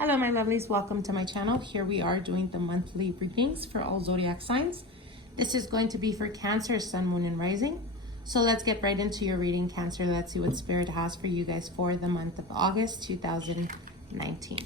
Hello my lovelies, welcome to my channel. Here we are doing the monthly readings for all zodiac signs. This is going to be for Cancer, Sun, Moon, and Rising. So let's get right into your reading, Cancer. Let's see what Spirit has for you guys for the month of August 2019.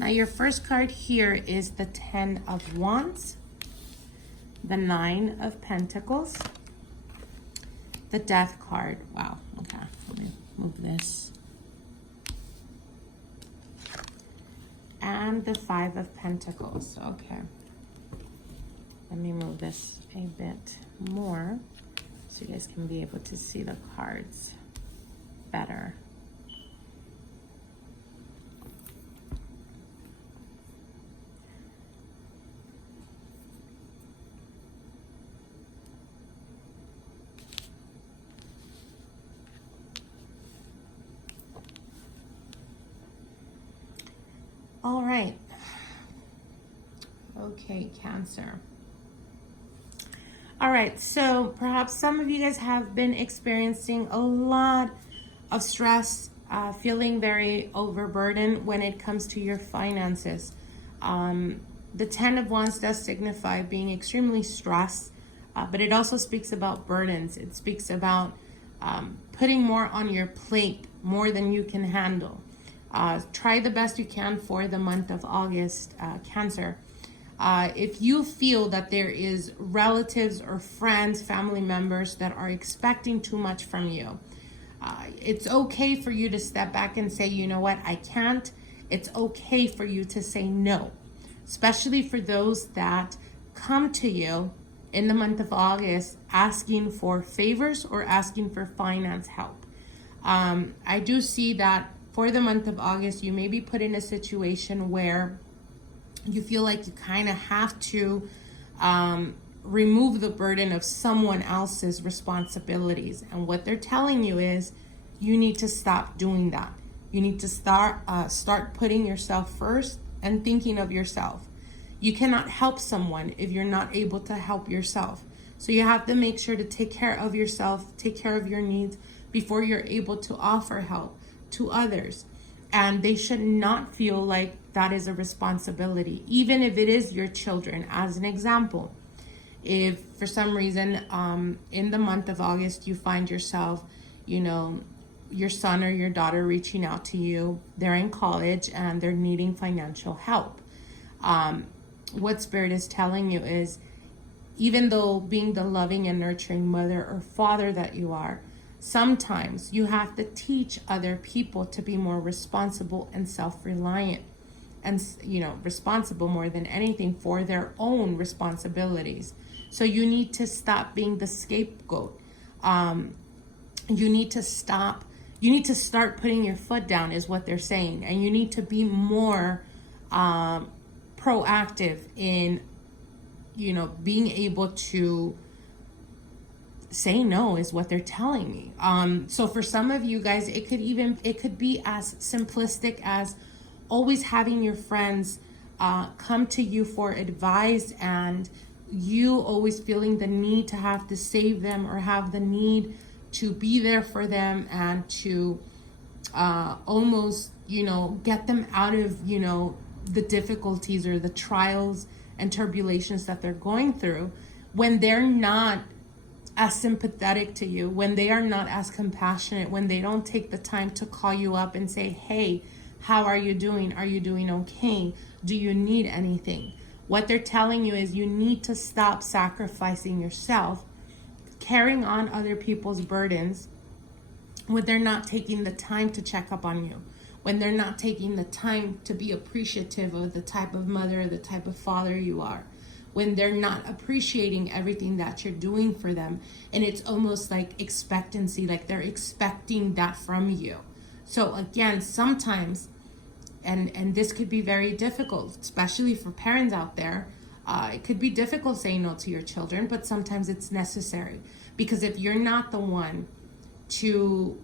Now your first card here is the 10 of Wands, the 9 of Pentacles, the Death card. Wow, okay, let me move this. And the 5 of Pentacles. Okay. Let me move this a bit more so you guys can be able to see the cards better. All right. Okay, Cancer. All right, so perhaps some of you guys have been experiencing a lot of stress, feeling very overburdened when it comes to your finances. The 10 of Wands does signify being extremely stressed, but it also speaks about burdens. It speaks about putting more on your plate, more than you can handle. Try the best you can for the month of August, Cancer. If you feel that there is relatives or friends, family members that are expecting too much from you, it's okay for you to step back and say, you know what, I can't. It's okay for you to say no, especially for those that come to you in the month of August asking for favors or asking for finance help. I do see that for the month of August, you may be put in a situation where you feel like you kind of have to remove the burden of someone else's responsibilities. And what they're telling you is you need to stop doing that. You need to start putting yourself first and thinking of yourself. You cannot help someone if you're not able to help yourself. So you have to make sure to take care of yourself, take care of your needs before you're able to offer help to others. And they should not feel like that is a responsibility, even if it is your children. As an example, if for some reason in the month of August you find yourself, you know, your son or your daughter reaching out to you, they're in college and they're needing financial help. What Spirit is telling you is, even though being the loving and nurturing mother or father that you are, sometimes you have to teach other people to be more responsible and self-reliant, and, you know, responsible more than anything for their own responsibilities. So you need to stop being the scapegoat. You need to start putting your foot down, is what they're saying. And you need to be more proactive in, you know, being able to say no, is what they're telling me. So for some of you guys, it could be as simplistic as always having your friends come to you for advice, and you always feeling the need to have to save them or have the need to be there for them and to almost, you know, get them out of, you know, the difficulties or the trials and tribulations that they're going through, when they're not as sympathetic to you, when they are not as compassionate, when they don't take the time to call you up and say, hey, how are you doing? Are you doing okay? Do you need anything? What they're telling you is you need to stop sacrificing yourself, carrying on other people's burdens, when they're not taking the time to check up on you, when they're not taking the time to be appreciative of the type of mother, the type of father you are, when they're not appreciating everything that you're doing for them. And it's almost like expectancy, like they're expecting that from you. So again, sometimes, and this could be very difficult, especially for parents out there. It could be difficult saying no to your children, but sometimes it's necessary. Because if you're not the one to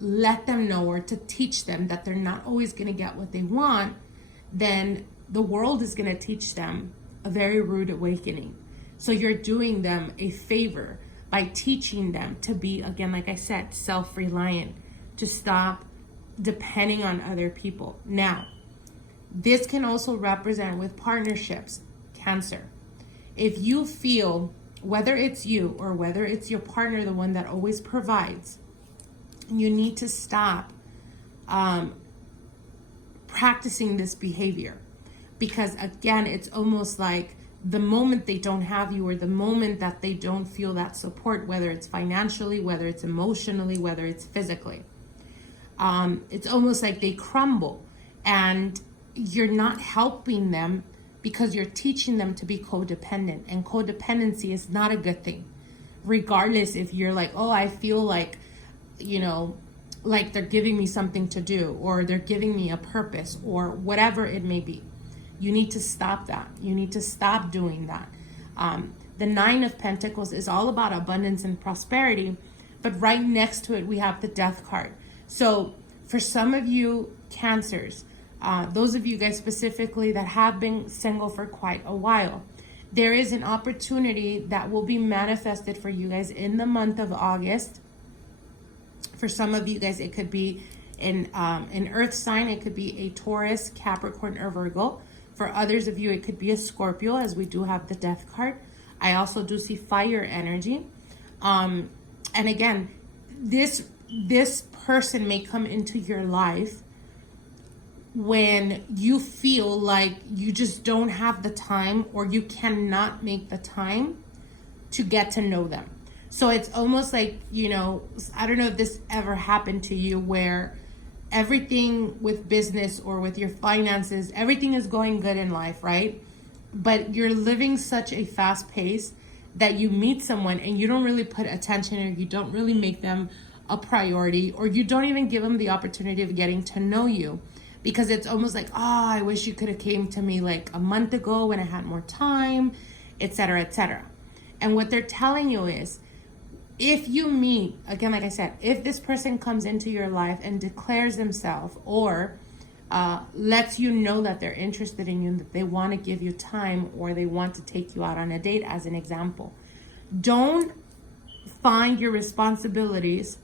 let them know or to teach them that they're not always going to get what they want, then the world is going to teach them a very rude awakening. So you're doing them a favor by teaching them to be, again, like I said, self-reliant, to stop depending on other people. Now, This can also represent with partnerships, Cancer. If you feel, whether it's you or whether it's your partner, the one that always provides, you need to stop practicing this behavior. Because again, it's almost like the moment they don't have you, or the moment that they don't feel that support, whether it's financially, whether it's emotionally, whether it's physically, it's almost like they crumble, and you're not helping them because you're teaching them to be codependent. And codependency is not a good thing. Regardless if you're like, oh, I feel like, you know, like they're giving me something to do, or they're giving me a purpose, or whatever it may be. You need to stop that. You need to stop doing that. The Nine of Pentacles is all about abundance and prosperity, but right next to it, we have the Death card. So for some of you Cancers, those of you guys specifically that have been single for quite a while, there is an opportunity that will be manifested for you guys in the month of August. For some of you guys, it could be an earth sign. It could be a Taurus, Capricorn, or Virgo. For others of you, it could be a Scorpio, as we do have the Death card. I also do see fire energy. And again, this person may come into your life when you feel like you just don't have the time, or you cannot make the time to get to know them. So it's almost like, you know, I don't know if this ever happened to you, where everything with business or with your finances, everything is going good in life, right? But you're living such a fast pace that you meet someone and you don't really put attention, or you don't really make them a priority, or you don't even give them the opportunity of getting to know you, because it's almost like, oh, I wish you could have came to me like a month ago when I had more time, etc., etc. And what they're telling you is, if you meet, again, like I said, if this person comes into your life and declares themselves, or lets you know that they're interested in you, that they want to give you time, or they want to take you out on a date, as an example, don't find your responsibilities,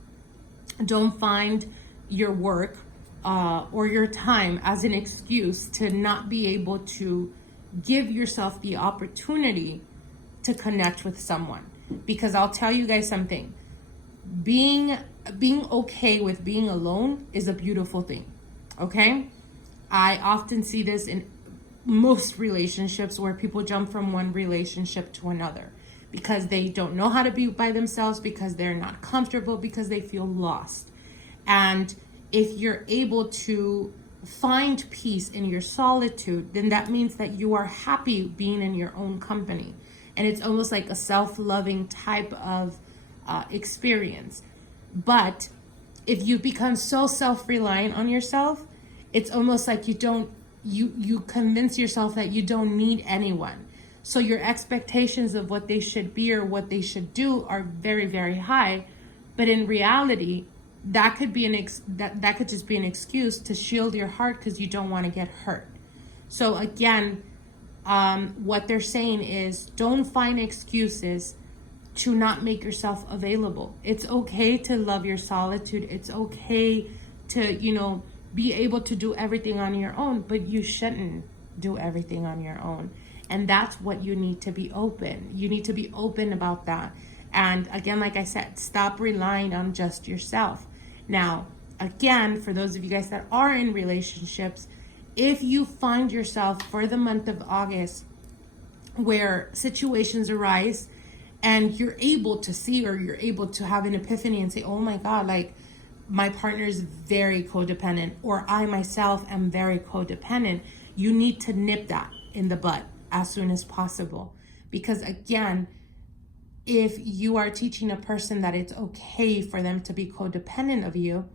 don't find your work or your time as an excuse to not be able to give yourself the opportunity to connect with someone. Because I'll tell you guys something, being okay with being alone is a beautiful thing, okay? I often see this in most relationships, where people jump from one relationship to another because they don't know how to be by themselves, because they're not comfortable, because they feel lost. And if you're able to find peace in your solitude, then that means that you are happy being in your own company. And it's almost like a self-loving type of experience. But if you become so self-reliant on yourself, it's almost like you convince yourself that you don't need anyone. So your expectations of what they should be or what they should do are very, very high. But in reality, that could be that could just be an excuse to shield your heart, because you don't want to get hurt. So again, what they're saying is, don't find excuses to not make yourself available. It's okay to love your solitude. It's okay to, you know, be able to do everything on your own, but you shouldn't do everything on your own. And that's what you need to be open. You need to be open about that. And again, like I said, stop relying on just yourself. Now, again, for those of you guys that are in relationships, if you find yourself for the month of August where situations arise and you're able to see, or you're able to have an epiphany and say, oh my God, like my partner is very codependent, or I myself am very codependent, you need to nip that in the bud as soon as possible. Because again, if you are teaching a person that it's okay for them to be codependent of you,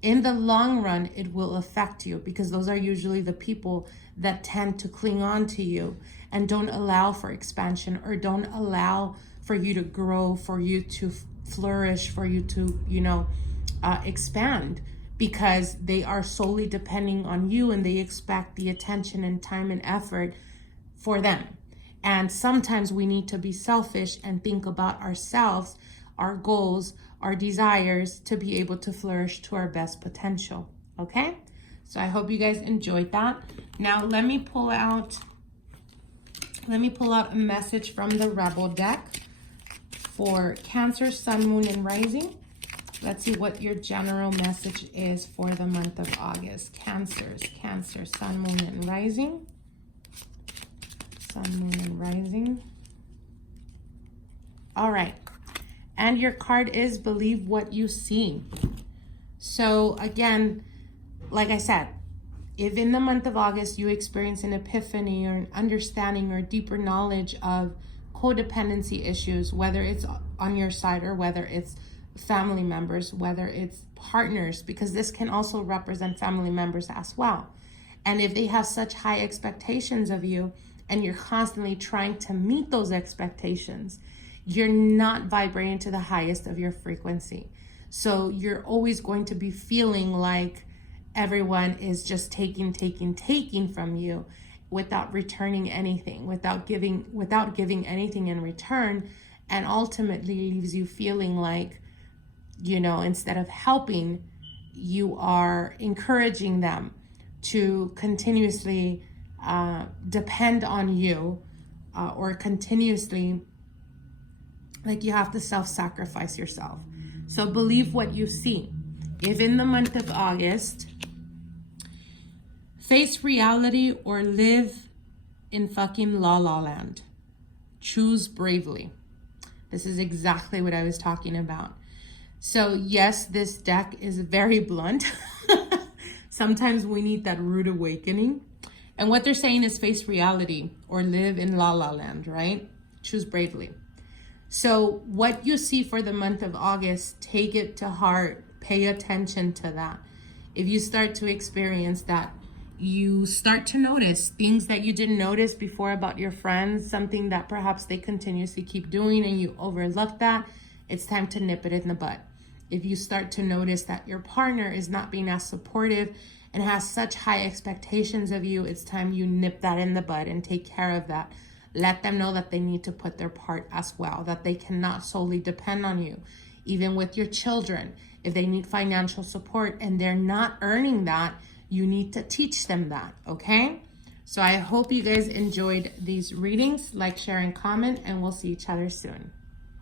in the long run, it will affect you, because those are usually the people that tend to cling on to you and don't allow for expansion, or don't allow for you to grow, for you to flourish, for you to, you know, expand, because they are solely depending on you, and they expect the attention and time and effort for them. And sometimes we need to be selfish and think about ourselves, our goals, our desires, to be able to flourish to our best potential. Okay? So I hope you guys enjoyed that. Now let me pull out a message from the Rebel deck for Cancer, Sun, Moon, and Rising. Let's see what your general message is for the month of August. Cancer, Sun, Moon, and Rising. Sun, Moon, and Rising. All right. And your card is Believe What You See. So again, like I said, if in the month of August you experience an epiphany or an understanding or deeper knowledge of codependency issues, whether it's on your side or whether it's family members, whether it's partners, because this can also represent family members as well. And if they have such high expectations of you and you're constantly trying to meet those expectations, you're not vibrating to the highest of your frequency. So you're always going to be feeling like everyone is just taking from you without returning anything, without giving anything in return, and ultimately leaves you feeling like, you know, instead of helping, you are encouraging them to continuously depend on you, or continuously, like, you have to self-sacrifice yourself. So believe what you see. If in the month of August, face reality or live in fucking la la land. Choose bravely. This is exactly what I was talking about. So yes, this deck is very blunt. Sometimes we need that rude awakening. And what they're saying is face reality or live in la la land, right? Choose bravely. So what you see for the month of August, take it to heart. Pay attention to that. If you start to experience that, you start to notice things that you didn't notice before about your friends, something that perhaps they continuously keep doing and you overlook that, it's time to nip it in the bud. If you start to notice that your partner is not being as supportive and has such high expectations of you, it's time you nip that in the bud and take care of that. Let them know that they need to put their part as well, that they cannot solely depend on you. Even with your children, if they need financial support and they're not earning that, you need to teach them that, okay? So I hope you guys enjoyed these readings. Like, share, and comment, and we'll see each other soon.